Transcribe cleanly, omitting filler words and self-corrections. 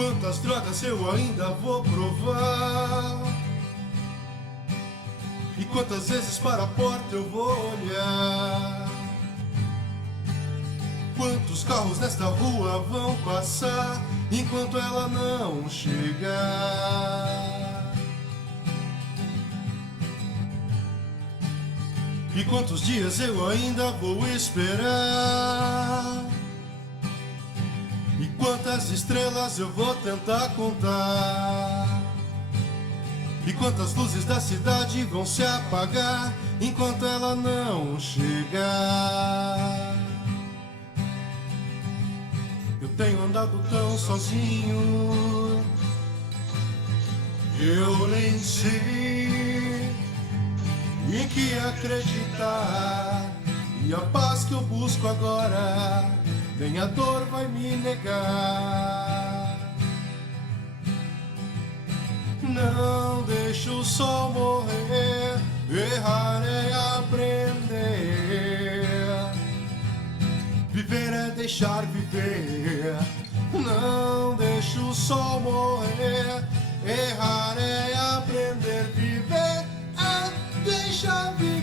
Quantas drogas eu ainda vou provar? E quantas vezes para a porta eu vou olhar? Quantos carros nesta rua vão passar enquanto ela não chegar? E quantos dias eu ainda vou esperar? E quantas estrelas eu vou tentar contar? E quantas luzes da cidade vão se apagar enquanto ela não chegar? Eu tenho andado tão sozinho, eu nem sei em que acreditar. E a paz que eu busco agora, nem a dor vai me negar. Não deixo o sol morrer, errar é aprender. Viver é deixar viver. Não deixo o sol morrer, errar é aprender. Viver é deixar viver.